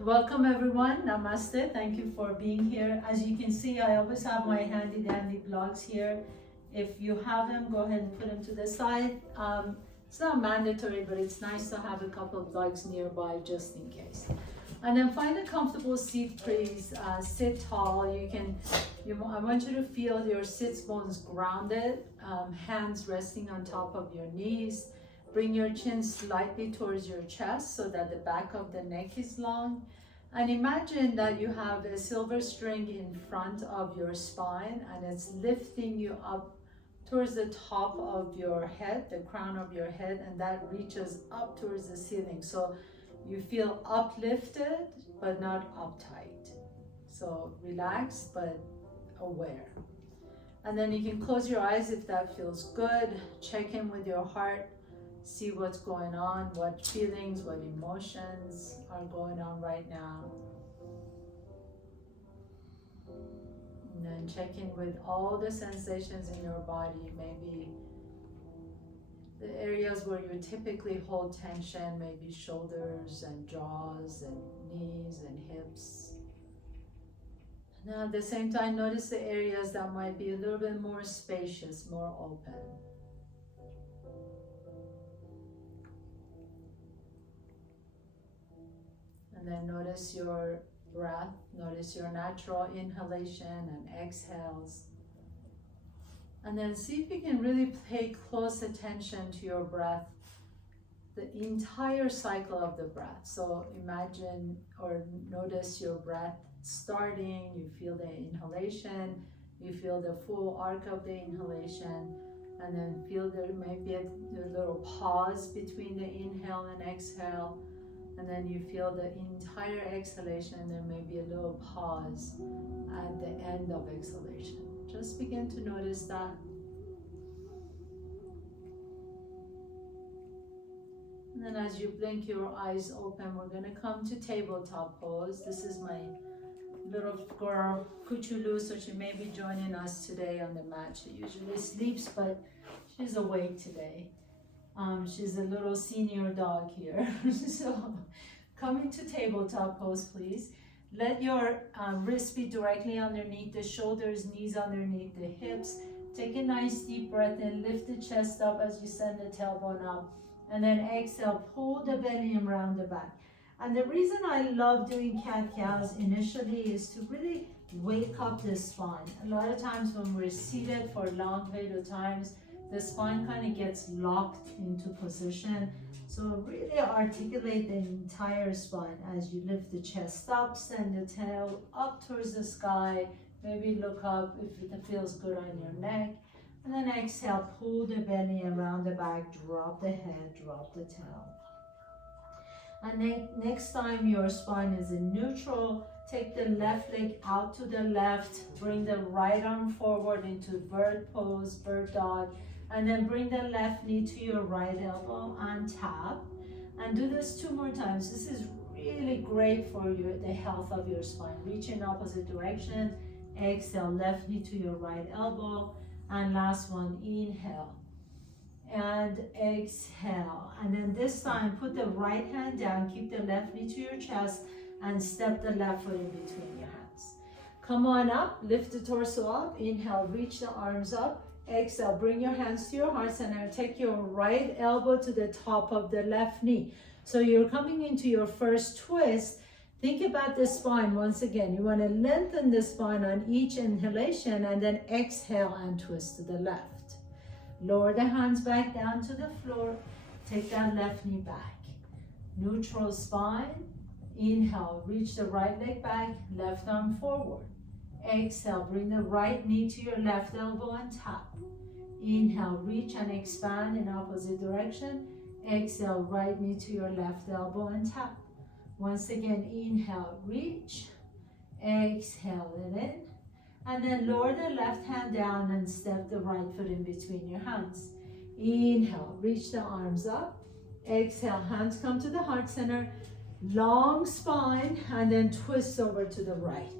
Welcome everyone, Namaste. Thank you for being here. As you can see, I always have my handy dandy blogs here. If you have them, go ahead and put them to the side. It's not mandatory, but it's nice to have a couple of blogs nearby just in case. And then find a comfortable seat, please. Sit tall. I want you to feel your sits bones grounded, hands resting on top of your knees. Bring your chin slightly towards your chest so that the back of the neck is long. And imagine that you have a silver string in front of your spine and it's lifting you up towards the top of your head, the crown of your head, and that reaches up towards the ceiling. So you feel uplifted, but not uptight. So relaxed, but aware. And then you can close your eyes if that feels good. Check in with your heart. See what's going on, what feelings, what emotions are going on right now. And then check in with all the sensations in your body, maybe the areas where you typically hold tension, maybe shoulders and jaws and knees and hips. Now at the same time, notice the areas that might be a little bit more spacious, more open. And then notice your breath, notice your natural inhalation and exhales. And then see if you can really pay close attention to your breath, the entire cycle of the breath. So imagine or notice your breath starting, you feel the inhalation, you feel the full arc of the inhalation, and then feel there may be a little pause between the inhale and exhale. And then you feel the entire exhalation, and there may be a little pause at the end of exhalation. Just begin to notice that. And then as you blink your eyes open, we're going to come to tabletop pose. This is my little girl, Kuchulu, so she may be joining us today on the mat. She usually sleeps, but she's awake today. She's a little senior dog here. So coming to tabletop pose, please. Let your wrists be directly underneath the shoulders, knees underneath the hips. Take a nice deep breath in, lift the chest up as you send the tailbone up. And then exhale, pull the belly around the back. And the reason I love doing cat-cows initially is to really wake up the spine. A lot of times when we're seated for a long period of times, the spine kind of gets locked into position. So really articulate the entire spine as you lift the chest up, send the tail up towards the sky. Maybe look up if it feels good on your neck. And then exhale, pull the belly around the back, drop the head, drop the tail. And next time your spine is in neutral, take the left leg out to the left, bring the right arm forward into bird pose, bird dog. And then bring the left knee to your right elbow and tap. And do this 2 more times. This is really great for the health of your spine. Reach in opposite direction. Exhale, left knee to your right elbow. And last one, inhale. And exhale. And then this time, put the right hand down. Keep the left knee to your chest. And step the left foot in between your hands. Come on up. Lift the torso up. Inhale, reach the arms up. Exhale, bring your hands to your heart center. Take your right elbow to the top of the left knee. So you're coming into your first twist. Think about the spine once again. You want to lengthen the spine on each inhalation and then exhale and twist to the left. Lower the hands back down to the floor. Take that left knee back. Neutral spine. Inhale, reach the right leg back, left arm forward. Exhale, bring the right knee to your left elbow and tap. Inhale, reach and expand in opposite direction. Exhale, right knee to your left elbow and tap. Once again, inhale, reach. Exhale it in. And then lower the left hand down and step the right foot in between your hands. Inhale, reach the arms up. Exhale, hands come to the heart center. Long spine and then twist over to the right.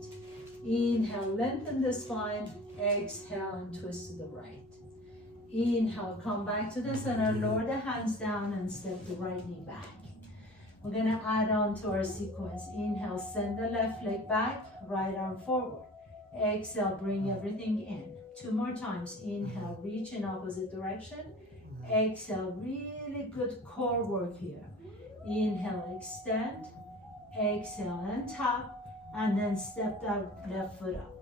Inhale, lengthen the spine. Exhale and twist to the right. Inhale, come back to the center. Lower the hands down and step the right knee back. We're gonna add on to our sequence. Inhale, send the left leg back, right arm forward. Exhale, bring everything in. 2 more times. Inhale, reach in opposite direction. Exhale, really good core work here. Inhale, extend. Exhale and tap, and then step that left foot up.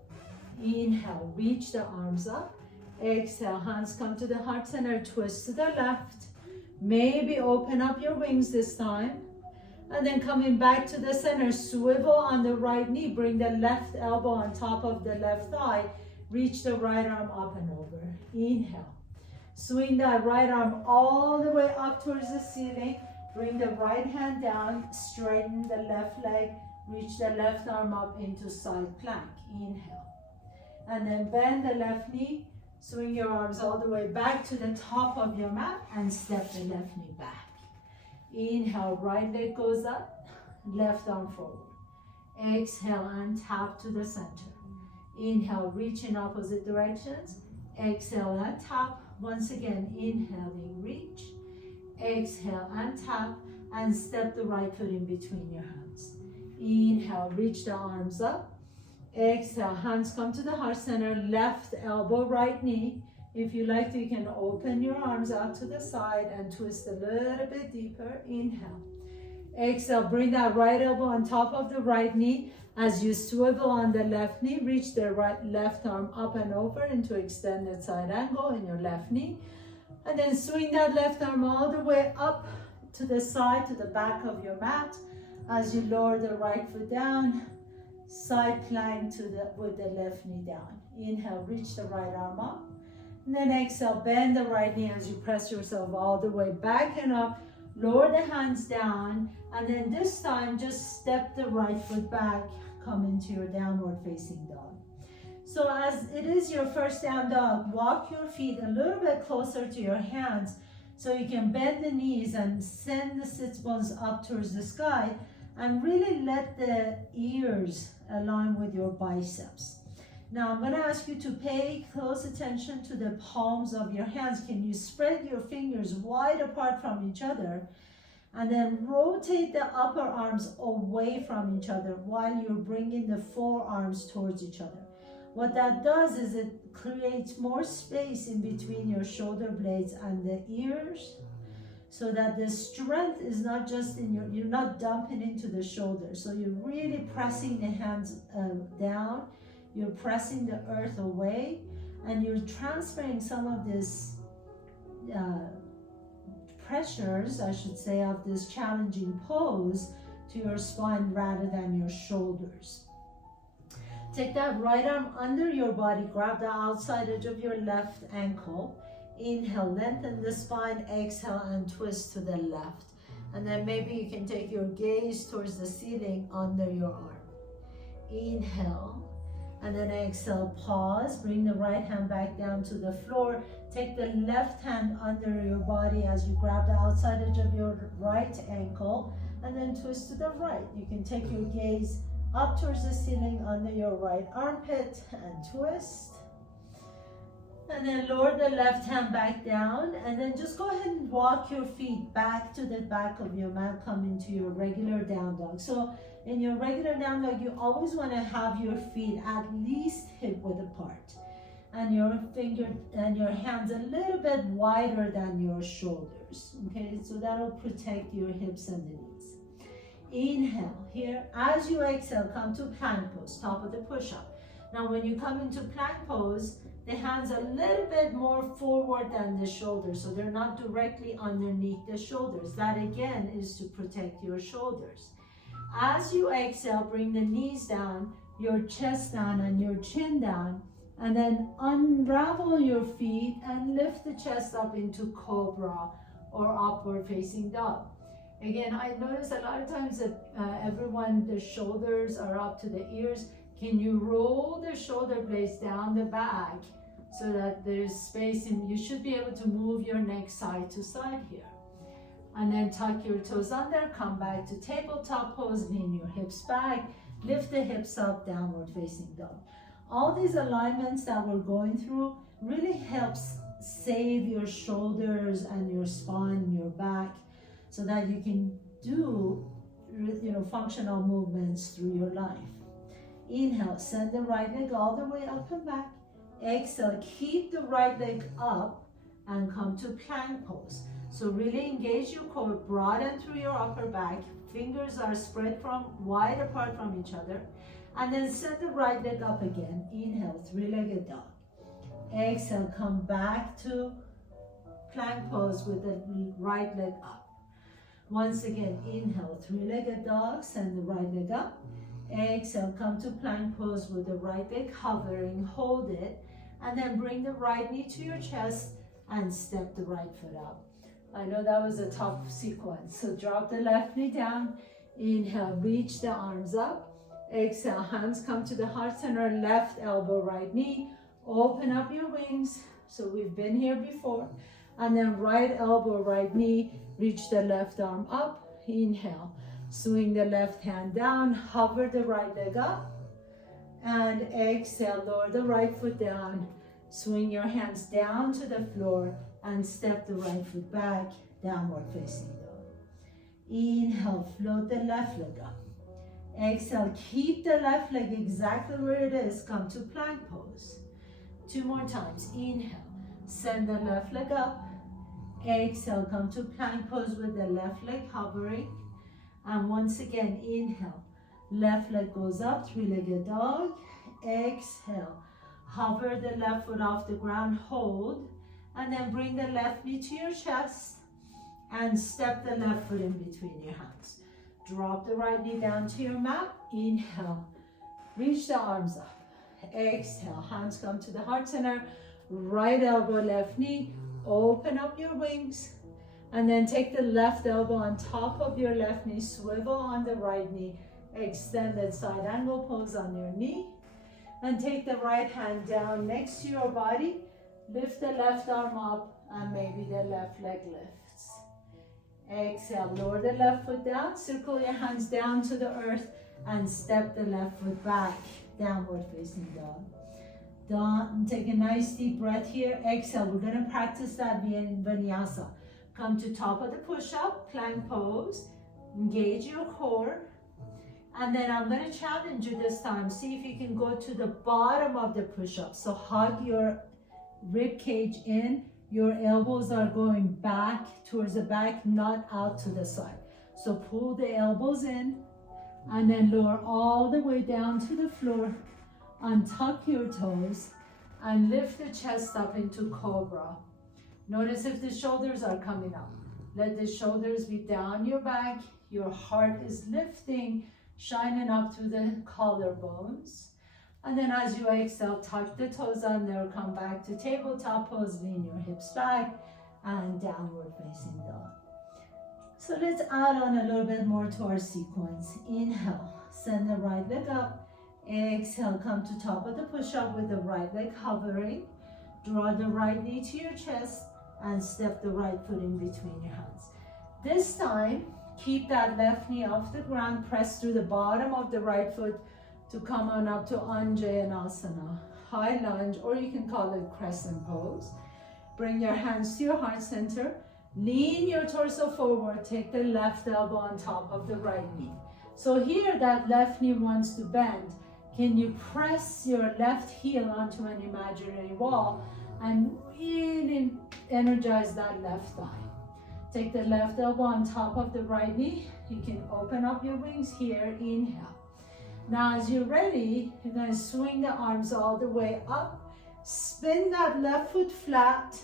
Inhale, reach the arms up. Exhale, hands come to the heart center, twist to the left. Maybe open up your wings this time. And then coming back to the center, swivel on the right knee, bring the left elbow on top of the left thigh, reach the right arm up and over. Inhale. Swing that right arm all the way up towards the ceiling. Bring the right hand down, straighten the left leg, reach the left arm up into side plank. Inhale. And then bend the left knee, swing your arms all the way back to the top of your mat and step the left knee back. Inhale, right leg goes up, left arm forward. Exhale and tap to the center. Inhale, reach in opposite directions. Exhale and tap. Once again, inhaling, reach. Exhale and tap, and step the right foot in between your hands. Inhale, reach the arms up. Exhale, hands come to the heart center, left elbow, right knee. If you like to, you can open your arms out to the side and twist a little bit deeper. Inhale. Exhale, bring that right elbow on top of the right knee. As you swivel on the left knee, reach the left arm up and over into extended side angle in your left knee. And then swing that left arm all the way up to the side, to the back of your mat. As you lower the right foot down, side plank with the left knee down. Inhale, reach the right arm up. And then exhale, bend the right knee as you press yourself all the way back and up. Lower the hands down, and then this time just step the right foot back, come into your downward facing dog. So as it is your first down dog, walk your feet a little bit closer to your hands so you can bend the knees and send the sits bones up towards the sky, and really let the ears align with your biceps. Now I'm going to ask you to pay close attention to the palms of your hands. Can you spread your fingers wide apart from each other, and then rotate the upper arms away from each other while you're bringing the forearms towards each other. What that does is it creates more space in between your shoulder blades and the ears, so that the strength is not just in you're not dumping into the shoulders. So you're really pressing the hands down, you're pressing the earth away, and you're transferring some of this pressures, I should say, of this challenging pose to your spine rather than your shoulders. Take that right arm under your body, grab the outside edge of your left ankle. Inhale, lengthen the spine, exhale, and twist to the left. And then maybe you can take your gaze towards the ceiling under your arm. Inhale, and then exhale, pause, bring the right hand back down to the floor. Take the left hand under your body as you grab the outside edge of your right ankle, and then twist to the right. You can take your gaze up towards the ceiling under your right armpit and twist. And then lower the left hand back down, and then just go ahead and walk your feet back to the back of your mat, come into your regular down dog. So in your regular down dog, you always want to have your feet at least hip width apart, and your finger and your hands a little bit wider than your shoulders. Okay, so that'll protect your hips and the knees. Inhale here. As you exhale, come to plank pose, top of the push-up. Now when you come into plank pose, the hands are a little bit more forward than the shoulders, so they're not directly underneath the shoulders. That again is to protect your shoulders. As you exhale, bring the knees down, your chest down, and your chin down, and then unravel your feet and lift the chest up into cobra or upward facing dog. Again, I notice a lot of times that everyone, the shoulders are up to the ears. Can you roll the shoulder blades down the back so that there's space, and you should be able to move your neck side to side here. And then tuck your toes under, come back to tabletop pose, lean your hips back, lift the hips up, downward facing dog. All these alignments that we're going through really helps save your shoulders and your spine and your back, so that you can do functional movements through your life. Inhale, send the right leg all the way up and back. Exhale, keep the right leg up and come to plank pose. So really engage your core, broaden through your upper back. Fingers are spread from wide apart from each other. And then send the right leg up again. Inhale, three-legged dog. Exhale, come back to plank pose with the right leg up. Once again, inhale, three-legged dog, send the right leg up. Exhale, come to plank pose with the right leg hovering, hold it, and then bring the right knee to your chest and step the right foot up. I know that was a tough sequence, so drop the left knee down. Inhale, reach the arms up. Exhale, hands come to the heart center, left elbow, right knee. Open up your wings. So we've been here before. And then right elbow, right knee, reach the left arm up. Inhale, swing the left hand down, hover the right leg up. And exhale, lower the right foot down. Swing your hands down to the floor and step the right foot back, downward facing dog. Inhale, float the left leg up. Exhale, keep the left leg exactly where it is. Come to plank pose. 2 more times. Inhale, send the left leg up. Exhale, come to plank pose with the left leg hovering. And once again, inhale, left leg goes up, three-legged dog. Exhale, hover the left foot off the ground, hold. And then bring the left knee to your chest and step the left foot in between your hands. Drop the right knee down to your mat. Inhale, reach the arms up. Exhale, hands come to the heart center. Right elbow, left knee. Open up your wings. And then take the left elbow on top of your left knee. Swivel on the right knee. Extended side angle pose on your knee. And take the right hand down next to your body. Lift the left arm up and maybe the left leg lifts. Exhale, lower the left foot down, circle your hands down to the earth and step the left foot back, downward facing dog. Take a nice deep breath here. Exhale, we're gonna practice that vinyasa. Come to top of the push-up, plank pose, engage your core. And then I'm gonna challenge you this time. See if you can go to the bottom of the push-up. So hug your rib cage in, your elbows are going back towards the back, not out to the side. So pull the elbows in and then lower all the way down to the floor. Untuck your toes and lift the chest up into cobra. Notice if the shoulders are coming up. Let the shoulders be down your back. Your heart is lifting, shining up through the collarbones. And then as you exhale, tuck the toes under, come back to tabletop pose, lean your hips back, and downward facing dog. So let's add on a little bit more to our sequence. Inhale, send the right leg up. Exhale, come to top of the push-up with the right leg hovering. Draw the right knee to your chest and step the right foot in between your hands. This time, keep that left knee off the ground, press through the bottom of the right foot to come on up to Anjayanasana, high lunge, or you can call it crescent pose. Bring your hands to your heart center, lean your torso forward, take the left elbow on top of the right knee. So here that left knee wants to bend. Can you press your left heel onto an imaginary wall and really energize that left thigh? Take the left elbow on top of the right knee. You can open up your wings here, inhale. Now as you're ready, you're going to swing the arms all the way up, spin that left foot flat,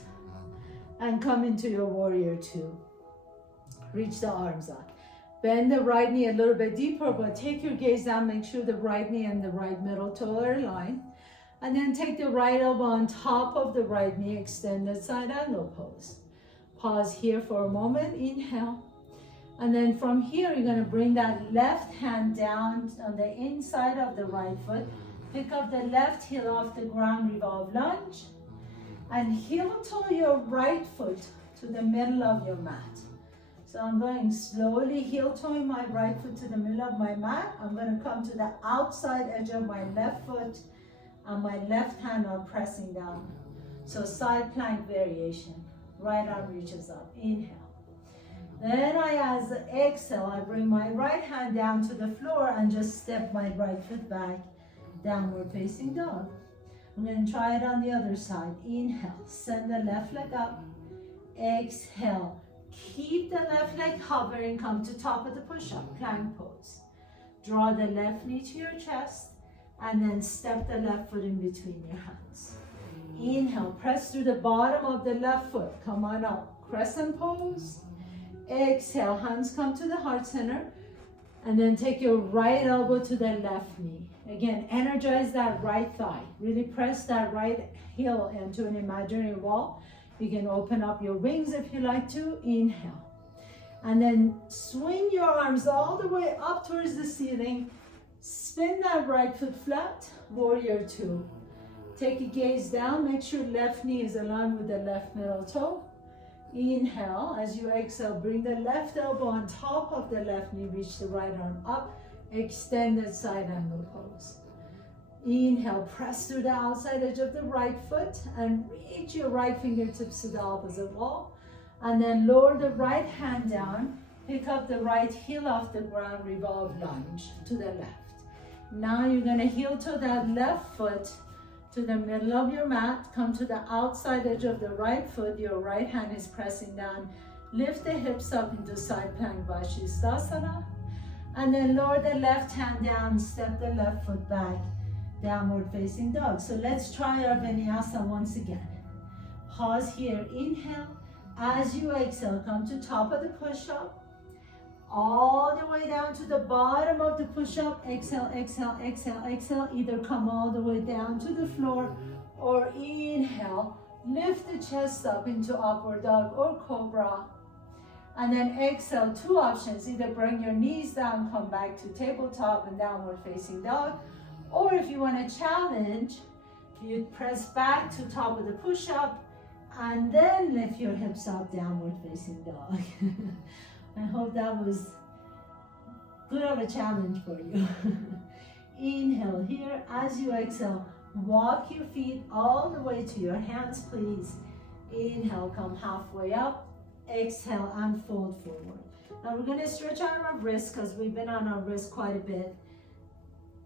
and come into your warrior two. Reach the arms up. Bend the right knee a little bit deeper, but take your gaze down, make sure the right knee and the right middle toe are aligned. And then take the right elbow on top of the right knee, extended side angle pose. Pause here for a moment, inhale. And then from here, you're gonna bring that left hand down on the inside of the right foot. Pick up the left heel off the ground, revolve lunge. And heel toe your right foot to the middle of your mat. So I'm going slowly, heel toeing my right foot to the middle of my mat. I'm gonna come to the outside edge of my left foot and my left hand are pressing down. So side plank variation. Right arm reaches up, inhale. Then as I exhale, I bring my right hand down to the floor and just step my right foot back, downward facing dog. I'm going to try it on the other side. Inhale, send the left leg up. Exhale, keep the left leg hovering, come to top of the push-up, plank pose. Draw the left knee to your chest and then step the left foot in between your hands. Inhale, press through the bottom of the left foot. Come on up, crescent pose. Exhale, hands come to the heart center. And then take your right elbow to the left knee. Again, energize that right thigh. Really press that right heel into an imaginary wall. You can open up your wings if you like to. Inhale. And then swing your arms all the way up towards the ceiling. Spin that right foot flat. Warrior two. Take a gaze down. Make sure left knee is aligned with the left middle toe. Inhale. As you exhale, bring the left elbow on top of the left knee. Reach the right arm up. Extended side angle pose. Inhale, press through the outside edge of the right foot and reach your right fingertips to the opposite wall. And then lower the right hand down. Pick up the right heel off the ground, revolved lunge to the left. Now you're going to heel toe that left foot to the middle of your mat. Come to the outside edge of the right foot. Your right hand is pressing down. Lift the hips up into side plank Vashisthasana. And then lower the left hand down, step the left foot back, downward facing dog. So let's try our vinyasa once again. Pause here, inhale. As you exhale, come to top of the push-up. All the way down to the bottom of the push-up. Exhale, exhale, exhale, exhale. Either come all the way down to the floor or inhale. Lift the chest up into upward dog or cobra. And then exhale, two options. Either bring your knees down, come back to tabletop and downward facing dog. Or if you want to challenge, you press back to top of the push-up and then lift your hips up, downward facing dog. I hope that was good of a challenge for you. Inhale here. As you exhale, walk your feet all the way to your hands, please. Inhale, come halfway up. Exhale and fold forward. Now we're going to stretch out our wrists because we've been on our wrists quite a bit.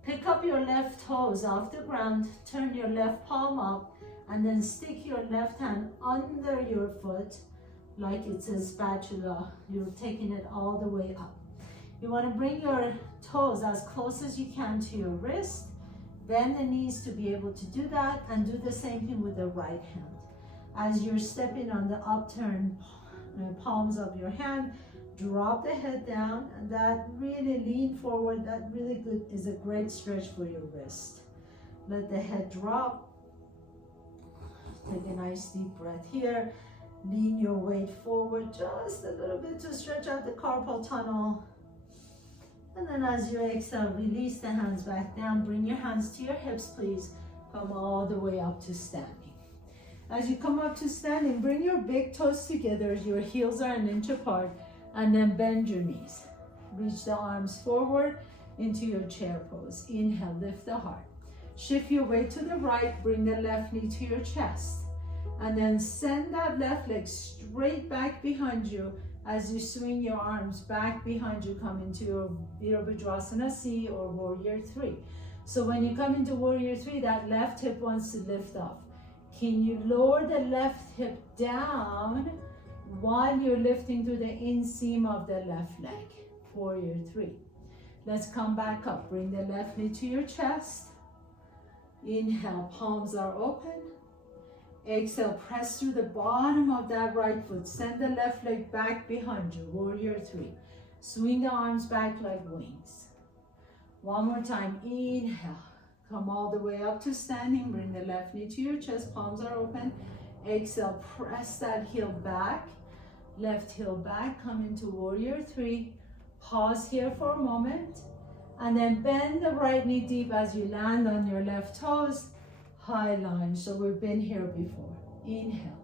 Pick up your left toes off the ground, turn your left palm up, and then stick your left hand under your foot like it's a spatula. You're taking it all the way up. You want to bring your toes as close as you can to your wrist. Bend the knees to be able to do that, and do the same thing with the right hand. As you're stepping on the upturned palms of your hand, drop the head down, and that really lean forward. That really good is a great stretch for your wrist. Let the head drop. Take a nice deep breath here. Lean your weight forward just a little bit to stretch out the carpal tunnel. And then as you exhale, release the hands back down. Bring your hands to your hips, please. Come all the way up to standing. As you come up to standing, bring your big toes together. Your heels are an inch apart. And then bend your knees. Reach the arms forward into your chair pose. Inhale, lift the heart. Shift your weight to the right. Bring the left knee to your chest. And then send that left leg straight back behind you as you swing your arms back behind you. Come into your Virabhadrasana C or Warrior 3. So when you come into Warrior 3, that left hip wants to lift up. Can you lower the left hip down while you're lifting through the inseam of the left leg? Warrior 3. Let's come back up. Bring the left knee to your chest. Inhale, palms are open. Exhale, press through the bottom of that right foot. Send the left leg back behind you. Warrior 3. Swing the arms back like wings. One more time. Inhale. Come all the way up to standing. Bring the left knee to your chest. Palms are open. Exhale, press that heel back. Left heel back. Come into Warrior 3. Pause here for a moment. And then bend the right knee deep as you land on your left toes. High lunge. So we've been here before. Inhale.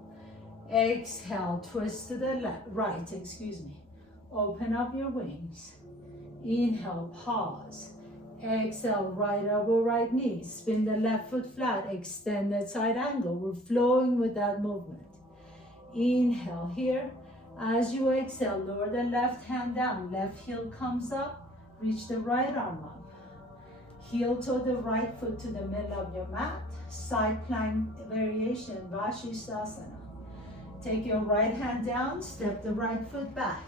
Exhale. Twist to the right. Open up your wings. Inhale. Pause. Exhale, right elbow, right knee. Spin the left foot flat, extended side angle. We're flowing with that movement. Inhale here. As you exhale, lower the left hand down. Left heel comes up. Reach the right arm up. Heel toe the right foot to the middle of your mat. Side plank variation, Vashisthasana. Take your right hand down. Step the right foot back.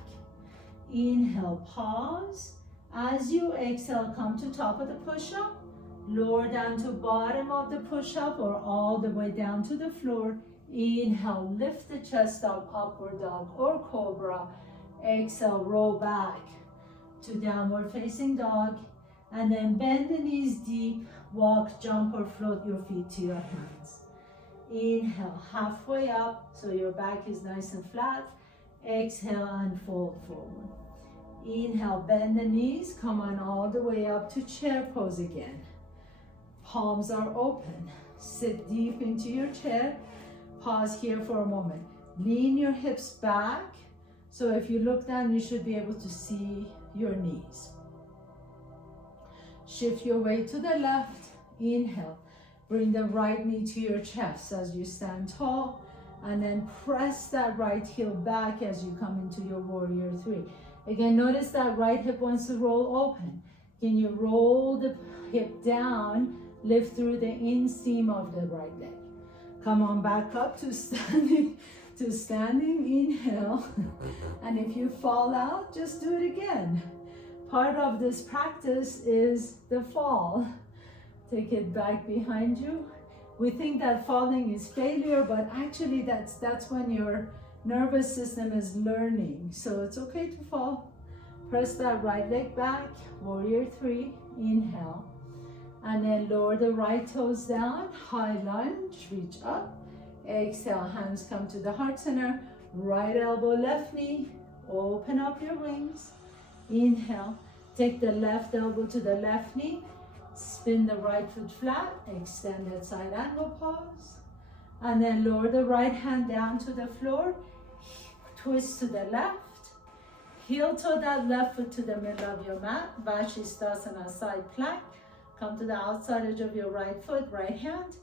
Inhale, pause. As you exhale, come to top of the push-up. Lower down to bottom of the push-up or all the way down to the floor. Inhale, lift the chest up, upward dog or cobra. Exhale, roll back to downward facing dog. And then bend the knees deep, walk, jump or float your feet to your hands. Inhale, halfway up, so your back is nice and flat. Exhale and fold forward. Inhale, bend the knees, come on all the way up to chair pose again. Palms are open. Sit deep into your chair. Pause here for a moment. Lean your hips back. So if you look down, you should be able to see your knees. Shift your weight to the left. Inhale. Bring the right knee to your chest as you stand tall. And then press that right heel back as you come into your warrior three. Again, notice that right hip wants to roll open. Can you roll the hip down? Lift through the inseam of the right leg. Come on back up to standing. Inhale. And if you fall out, just do it again. Part of this practice is the fall. Take it back behind you. We think that falling is failure, but actually that's when your nervous system is learning. So it's okay to fall. Press that right leg back, warrior three, inhale. And then lower the right toes down, high lunge, reach up. Exhale, hands come to the heart center. Right elbow, left knee, open up your wings. Inhale, take the left elbow to the left knee. Spin the right foot flat, extend that side angle pose. And then lower the right hand down to the floor. Twist to the left. Heel toe that left foot to the middle of your mat. Vashisthasana, side plank. Come to the outside edge of your right foot, right hand.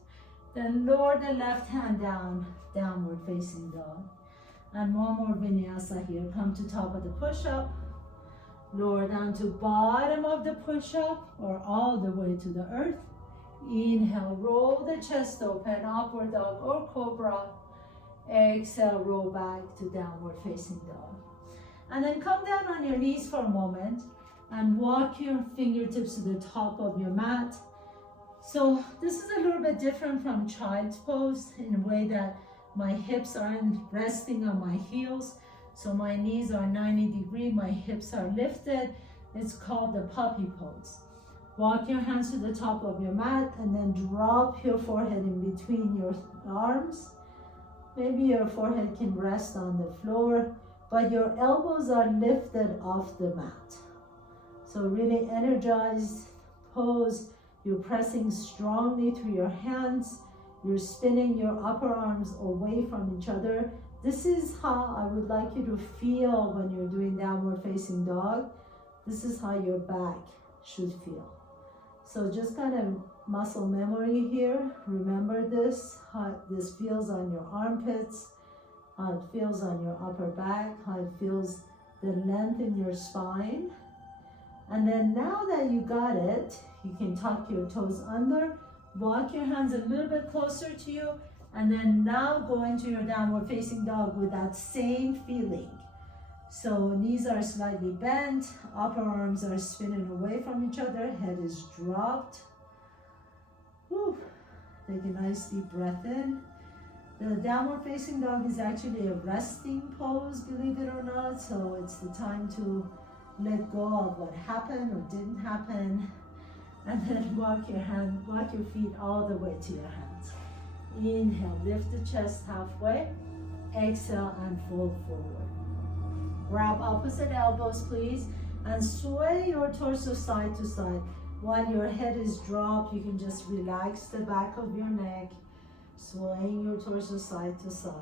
Then lower the left hand down, downward facing dog. And one more vinyasa here. Come to top of the push-up. Lower down to bottom of the push-up or all the way to the earth. Inhale, roll the chest open, upward dog or cobra. Exhale, roll back to downward facing dog. And then come down on your knees for a moment and walk your fingertips to the top of your mat. So this is a little bit different from child's pose in a way that my hips aren't resting on my heels. So my knees are 90 degrees, my hips are lifted. It's called the puppy pose. Walk your hands to the top of your mat and then drop your forehead in between your arms. Maybe your forehead can rest on the floor, but your elbows are lifted off the mat. So really energized pose. You're pressing strongly through your hands. You're spinning your upper arms away from each other. This is how I would like you to feel when you're doing downward facing dog. This is how your back should feel. So just kind of muscle memory here. Remember this, how this feels on your armpits, how it feels on your upper back, how it feels the length in your spine. And then now that you got it, you can tuck your toes under, walk your hands a little bit closer to you, and then now go into your downward facing dog with that same feeling. So knees are slightly bent, upper arms are spinning away from each other, head is dropped. Whew. Take a nice deep breath in. The downward facing dog is actually a resting pose, believe it or not, so it's the time to let go of what happened or didn't happen, and then walk your feet all the way to your hands. Inhale, lift the chest halfway. Exhale and fold forward. Grab opposite elbows, please, and sway your torso side to side. While your head is dropped, you can just relax the back of your neck, swaying your torso side to side.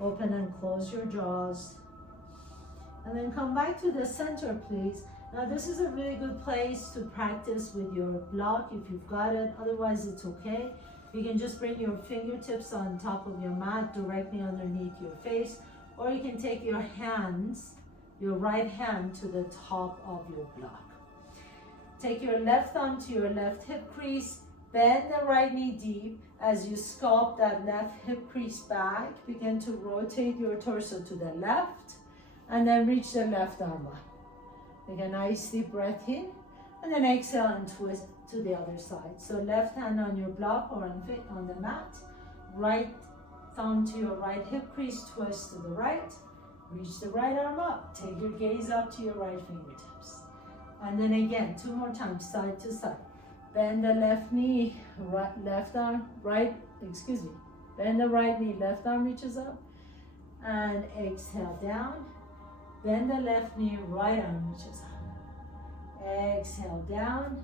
Open and close your jaws. And then come back to the center, please. Now this is a really good place to practice with your block if you've got it. Otherwise, it's okay. You can just bring your fingertips on top of your mat directly underneath your face, or you can take your hands, your right hand to the top of your block. Take your left thumb to your left hip crease, bend the right knee deep as you sculpt that left hip crease back. Begin to rotate your torso to the left and then reach the left arm up. Take a nice deep breath in and then exhale and twist to the other side. So left hand on your block or on the mat, right thumb to your right hip crease, twist to the right, reach the right arm up, take your gaze up to your right fingertips. And then again, 2 more times, side to side. Bend the left knee, bend the right knee, left arm reaches up, and exhale down. Bend the left knee, right arm reaches up. Exhale down,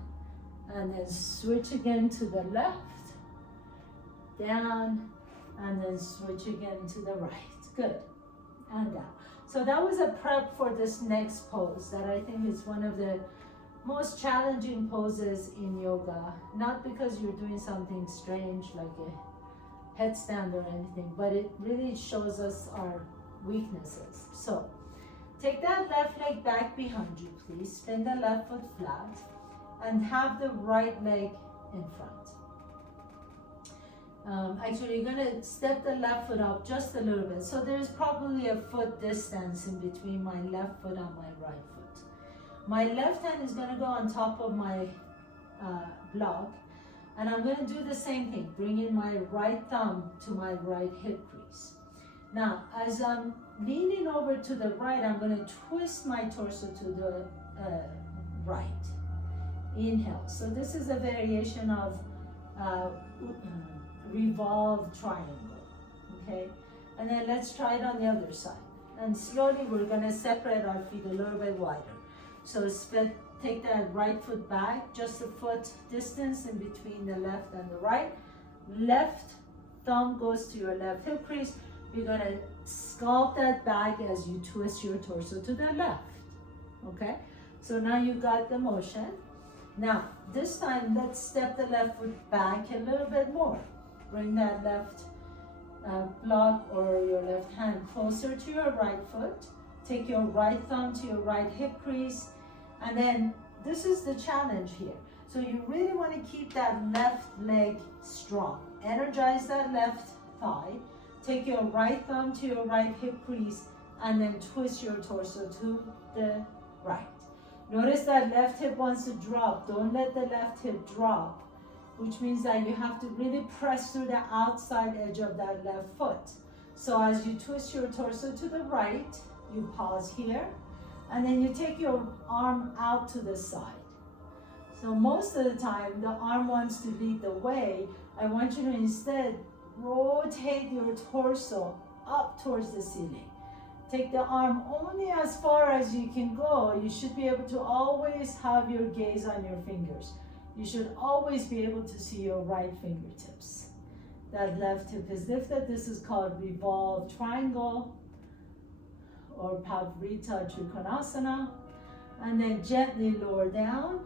and then switch again to the left, down, and then switch again to the right. Good, and down. So that was a prep for this next pose that I think is one of the most challenging poses in yoga. Not because you're doing something strange like a headstand or anything, but it really shows us our weaknesses. So take that left leg back behind you, please. Spin the left foot flat and have the right leg in front. Actually, you're gonna step the left foot up just a little bit. So there's probably a foot distance in between my left foot and my right foot. My left hand is gonna go on top of my block, and I'm gonna do the same thing, bringing my right thumb to my right hip crease. Now, as I'm leaning over to the right, I'm gonna twist my torso to the right. Inhale. So this is a variation of Revolved Triangle, okay? And then let's try it on the other side. And slowly we're gonna separate our feet a little bit wider. So take that right foot back, just a foot distance in between the left and the right. Left thumb goes to your left hip crease. You're gonna sculpt that back as you twist your torso to the left, okay? So now you got the motion. Now, this time, let's step the left foot back a little bit more. Bring that left block or your left hand closer to your right foot. Take your right thumb to your right hip crease. And then this is the challenge here. So you really want to keep that left leg strong. Energize that left thigh. Take your right thumb to your right hip crease and then twist your torso to the right. Notice that left hip wants to drop. Don't let the left hip drop, which means that you have to really press through the outside edge of that left foot. So as you twist your torso to the right, you pause here, and then you take your arm out to the side. So most of the time, the arm wants to lead the way. I want you to instead rotate your torso up towards the ceiling. Take the arm only as far as you can go. You should be able to always have your gaze on your fingers. You should always be able to see your right fingertips. That left hip is lifted. This is called Revolved Triangle or Pavrita Trikonasana. And then gently lower down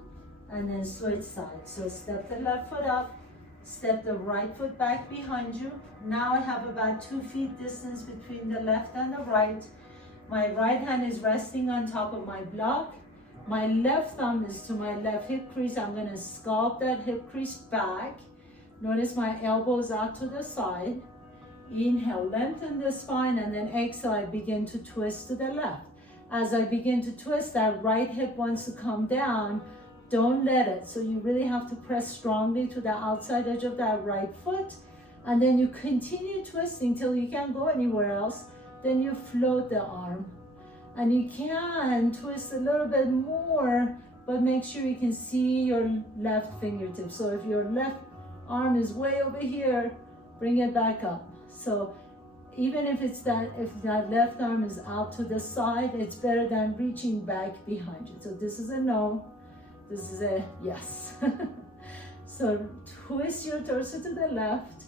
and then switch sides. So step the left foot up, step the right foot back behind you. Now I have about 2 feet distance between the left and the right. My right hand is resting on top of my block. My left thumb is to my left hip crease. I'm gonna sculpt that hip crease back. Notice my elbows out to the side. Inhale, lengthen the spine, and then exhale, I begin to twist to the left. As I begin to twist, that right hip wants to come down. Don't let it. So you really have to press strongly to the outside edge of that right foot. And then you continue twisting till you can't go anywhere else. Then you float the arm. And you can twist a little bit more, but make sure you can see your left fingertip. So if your left arm is way over here, bring it back up. So even if that left arm is out to the side, it's better than reaching back behind you. So this is a no, this is a yes. So twist your torso to the left.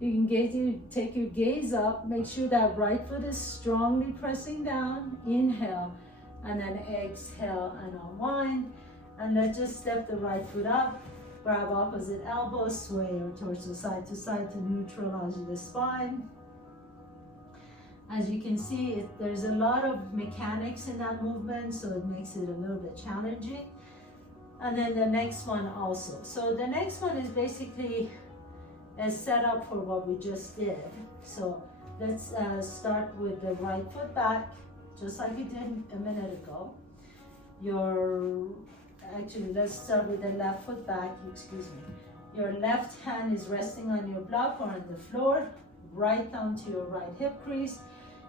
You can take your gaze up, make sure that right foot is strongly pressing down. Inhale, and then exhale and unwind. And then just step the right foot up, grab opposite elbow, sway your torso side to neutralize the spine. As you can see, there's a lot of mechanics in that movement, so it makes it a little bit challenging. And then the next one also. So the next one is basically a setup for what we just did. So let's start with the right foot back, just like we did a minute ago. Actually, let's start with the left foot back, excuse me. Your left hand is resting on your block or on the floor, right thumb to your right hip crease.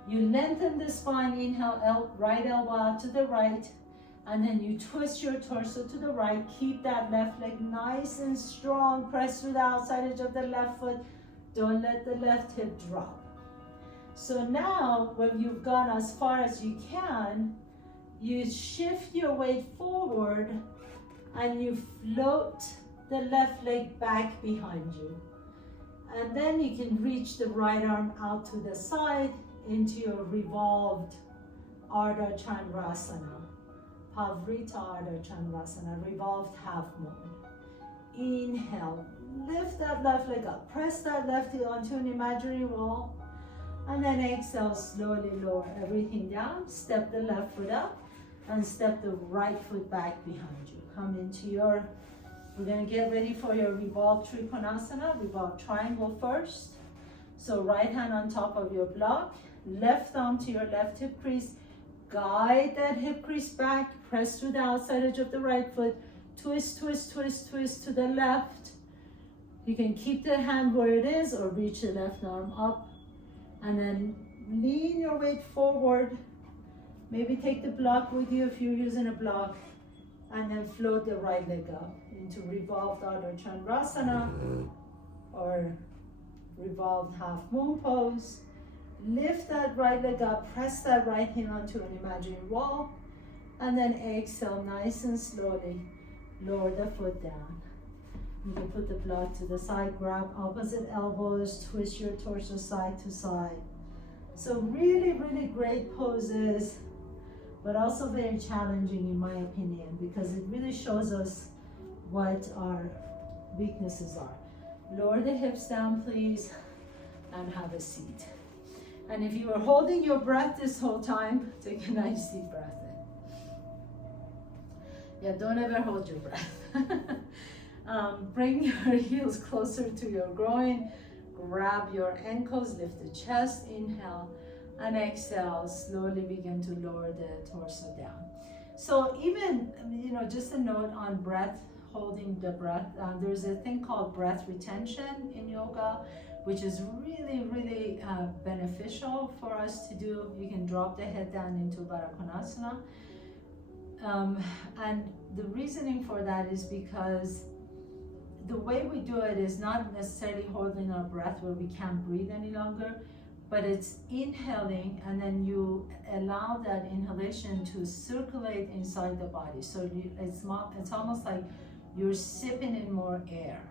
You lengthen the spine, inhale, right elbow out to the right, and then you twist your torso to the right. Keep that left leg nice and strong. Press through the outside edge of the left foot. Don't let the left hip drop. So now, when you've gone as far as you can, you shift your weight forward and you float the left leg back behind you. And then you can reach the right arm out to the side into your revolved Ardha Chandrasana. Pavrita Ardha Chandrasana, revolved half moon. Inhale, lift that left leg up. Press that left heel onto an imaginary wall. And then exhale, slowly lower everything down. Step the left foot up and step the right foot back behind you. Come into your, we're gonna get ready for your revolved Trikonasana, revolved triangle first. So right hand on top of your block, left thumb to your left hip crease. Guide that hip crease back, press through the outside edge of the right foot. Twist, twist, twist, twist to the left. You can keep the hand where it is or reach the left arm up. And then lean your weight forward. Maybe take the block with you if you're using a block. And then float the right leg up into revolved Ardha Chandrasana or revolved half moon pose. Lift that right leg up, press that right heel onto an imaginary wall. And then exhale nice and slowly. Lower the foot down. You can put the block to the side, grab opposite elbows, twist your torso side to side. So really, really great poses, but also very challenging in my opinion, because it really shows us what our weaknesses are. Lower the hips down, please, and have a seat. And if you were holding your breath this whole time, take a nice deep breath in. Yeah, don't ever hold your breath. Bring your heels closer to your groin, grab your ankles, lift the chest, inhale, and exhale, slowly begin to lower the torso down. So even, just a note on breath, holding the breath, there's a thing called breath retention in yoga, which is really, really beneficial for us to do. You can drop the head down into Baddha Konasana. And the reasoning for that is because the way we do it is not necessarily holding our breath where we can't breathe any longer, but it's inhaling, and then you allow that inhalation to circulate inside the body. So it's almost like you're sipping in more air.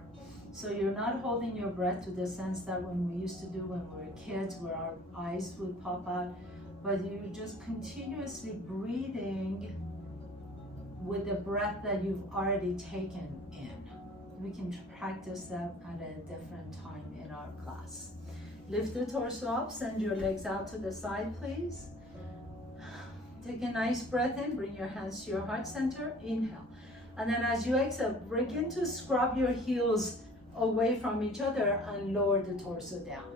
So you're not holding your breath to the sense that when we used to do when we were kids, where our eyes would pop out, but you're just continuously breathing with the breath that you've already taken in. We can practice that at a different time in our class. Lift the torso up, send your legs out to the side, please. Take a nice breath in, bring your hands to your heart center, inhale. And then as you exhale, begin to scrub your heels away from each other and lower the torso down.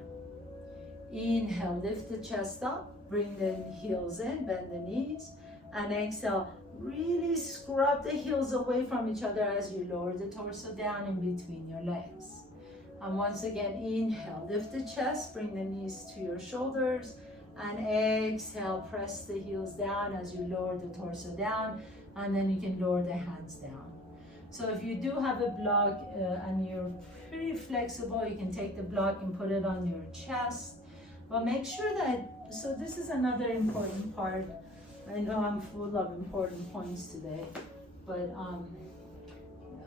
Inhale, lift the chest up, bring the heels in, bend the knees, and exhale. Really scrub the heels away from each other as you lower the torso down in between your legs. And once again, inhale, lift the chest, bring the knees to your shoulders, and exhale, press the heels down as you lower the torso down, and then you can lower the hands down. So if you do have a block and you're pretty flexible, you can take the block and put it on your chest, but make sure that, so this is another important part. I know I'm full of important points today, but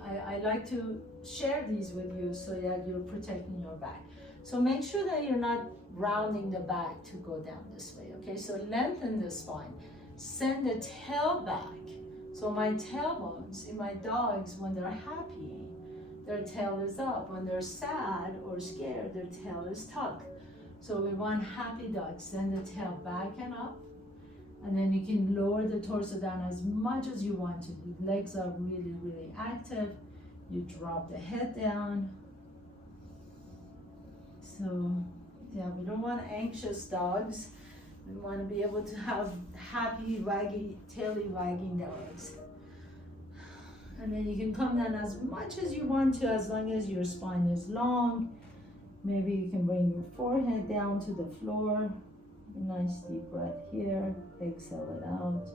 I like to share these with you so that you're protecting your back. So make sure that you're not rounding the back to go down this way, okay? So lengthen the spine, send the tail back. So my tailbones in my dogs, when they're happy, their tail is up. When they're sad or scared, their tail is tucked. So we want happy dog. Send the tail back and up. And then you can lower the torso down as much as you want to. The legs are really, really active. You drop the head down. So, yeah, we don't want anxious dogs. We want to be able to have happy, waggy, taily wagging dogs. And then you can come down as much as you want to, as long as your spine is long. Maybe you can bring your forehead down to the floor. A nice deep breath here. Exhale it out.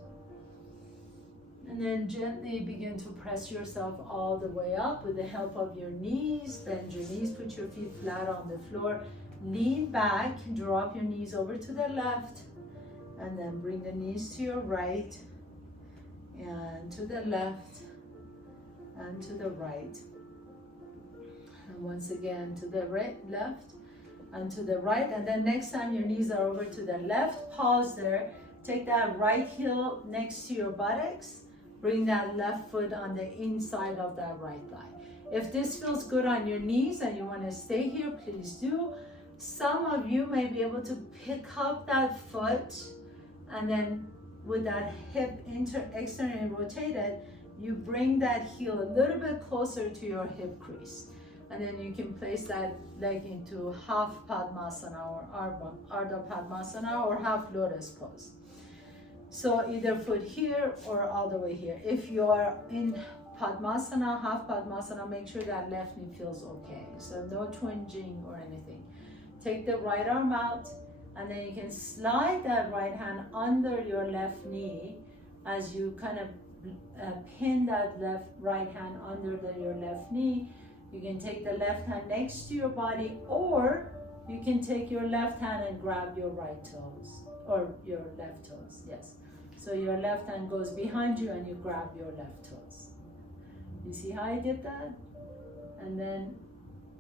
And then gently begin to press yourself all the way up with the help of your knees. Bend your knees, put your feet flat on the floor. Lean back, drop your knees over to the left. And then bring the knees to your right. And to the left. And to the right. And once again to the right, left, and to the right. And then next time your knees are over to the left, pause there. Take that right heel next to your buttocks. Bring that left foot on the inside of that right thigh. If this feels good on your knees and you want to stay here, please do. Some of you may be able to pick up that foot, and then with that hip externally rotated, you bring that heel a little bit closer to your hip crease. And then you can place that leg into half Padmasana or Ardha Padmasana or half lotus pose. So either foot here or all the way here. If you are in Padmasana, half Padmasana, make sure that left knee feels okay. So no twinging or anything. Take the right arm out, and then you can slide that right hand under your left knee as you kind of pin that right hand under your left knee. You can take the left hand next to your body, or you can take your left hand and grab your right toes, or your left toes, yes. So your left hand goes behind you and you grab your left toes. You see how I did that? And then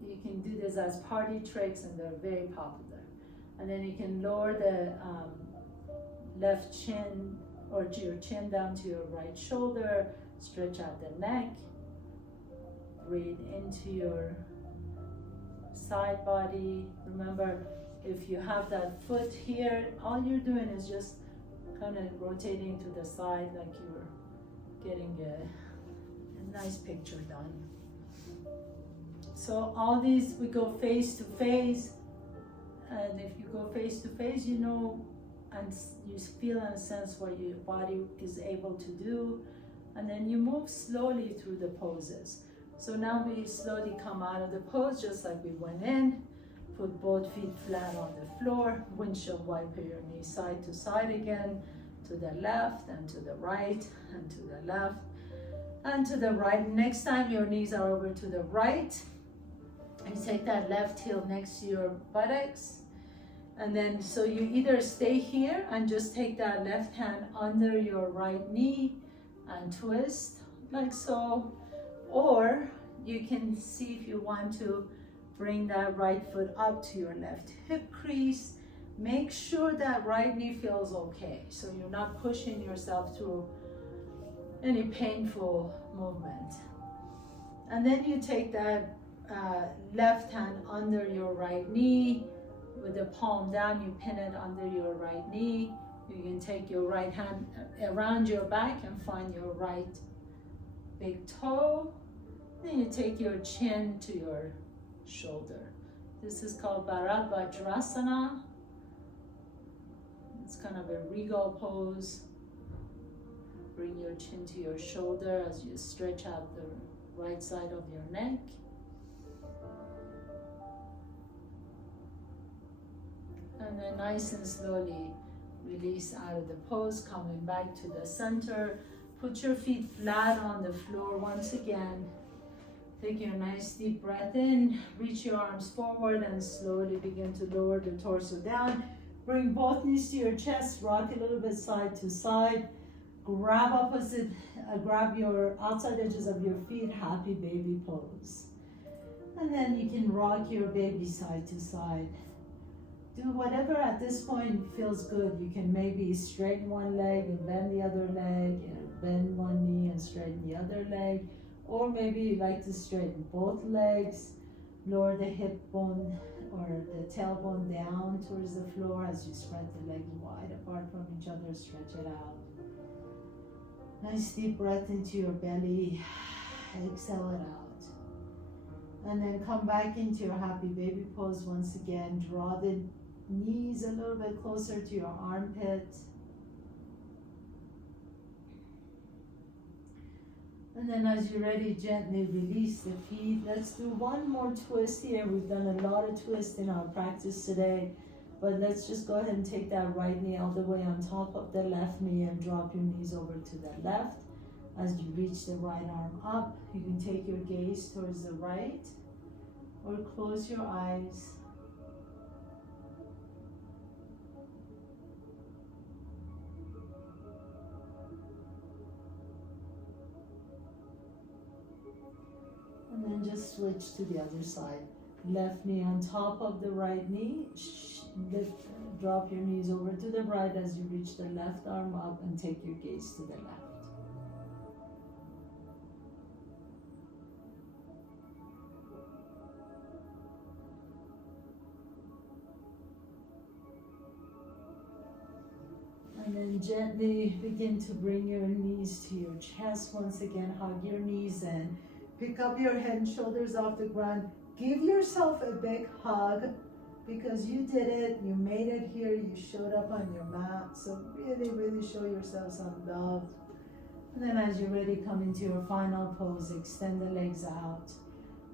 you can do this as party tricks, and they're very popular. And then you can lower the left chin or your chin down to your right shoulder, stretch out the neck, breathe into your side body. Remember, if you have that foot here, all you're doing is just kind of rotating to the side like you're getting a nice picture done. So all these, we go face to face, and if you go face to face, you know, and you feel and sense what your body is able to do, and then you move slowly through the poses. So now we slowly come out of the pose just like we went in. Put both feet flat on the floor, windshield wiper your knees side to side again, to the left and to the right and to the left and to the right. Next time your knees are over to the right, you take that left heel next to your buttocks. And then, so you either stay here and just take that left hand under your right knee and twist like so, or you can see if you want to bring that right foot up to your left hip crease. Make sure that right knee feels okay, so you're not pushing yourself through any painful movement. And then you take that left hand under your right knee. With the palm down, you pin it under your right knee. You can take your right hand around your back and find your right big toe. Then you take your chin to your shoulder. This is called Bharat Vajrasana. It's kind of a regal pose. Bring your chin to your shoulder as you stretch out the right side of your neck. And then nice and slowly release out of the pose, coming back to the center. Put your feet flat on the floor once again. Take your nice deep breath in, reach your arms forward and slowly begin to lower the torso down. Bring both knees to your chest, rock a little bit side to side. Grab your outside edges of your feet, happy baby pose. And then you can rock your baby side to side. Do whatever at this point feels good. You can maybe straighten one leg and bend the other leg, and bend one knee and straighten the other leg. Or maybe you like to straighten both legs, lower the hip bone or the tailbone down towards the floor as you spread the legs wide apart from each other. Stretch it out. Nice deep breath into your belly. Exhale it out. And then come back into your happy baby pose once again. Draw the knees a little bit closer to your armpit. And then as you're ready, gently release the feet. Let's do one more twist here. We've done a lot of twists in our practice today, but let's just go ahead and take that right knee all the way on top of the left knee and drop your knees over to the left. As you reach the right arm up, you can take your gaze towards the right or close your eyes. And then just switch to the other side. Left knee on top of the right knee. Drop your knees over to the right as you reach the left arm up and take your gaze to the left. And then gently begin to bring your knees to your chest. Once again, hug your knees in. Pick up your head and shoulders off the ground. Give yourself a big hug because you did it. You made it here. You showed up on your mat. So really, really show yourself some love. And then as you're ready, come into your final pose. Extend the legs out.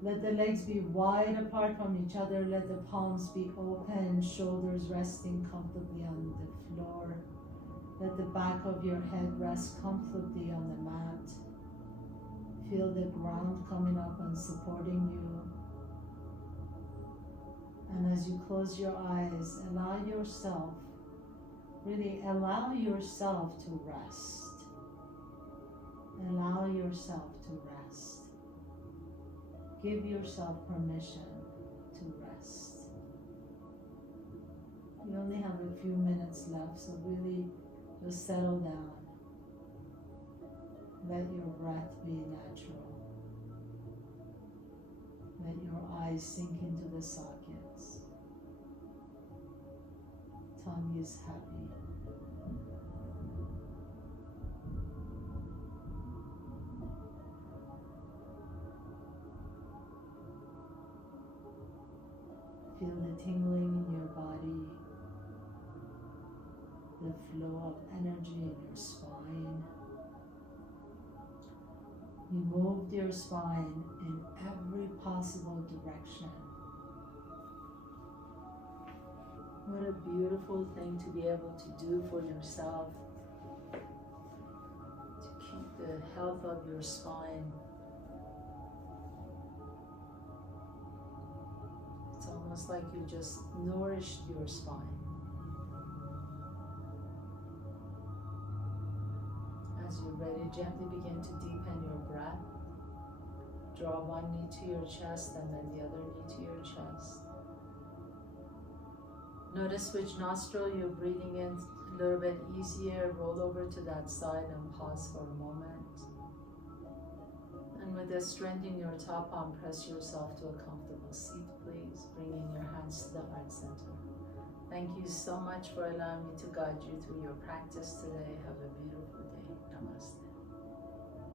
Let the legs be wide apart from each other. Let the palms be open. Shoulders resting comfortably on the floor. Let the back of your head rest comfortably on the mat. Feel the ground coming up and supporting you. And as you close your eyes, allow yourself to rest. Allow yourself to rest. Give yourself permission to rest. We only have a few minutes left, so really just settle down. Let your breath be natural. Let your eyes sink into the sockets. Tongue is happy. Feel the tingling in your body, the flow of energy in your spine. You moved your spine in every possible direction. What a beautiful thing to be able to do for yourself, to keep the health of your spine. It's almost like you just nourished your spine. As you're ready, gently begin to deepen your breath. Draw one knee to your chest and then the other knee to your chest. Notice which nostril you're breathing in a little bit easier. Roll over to that side and pause for a moment. And with the strength in your top arm, press yourself to a comfortable seat, please. Bringing your hands to the heart center. Thank you so much for allowing me to guide you through your practice today. Have a beautiful day.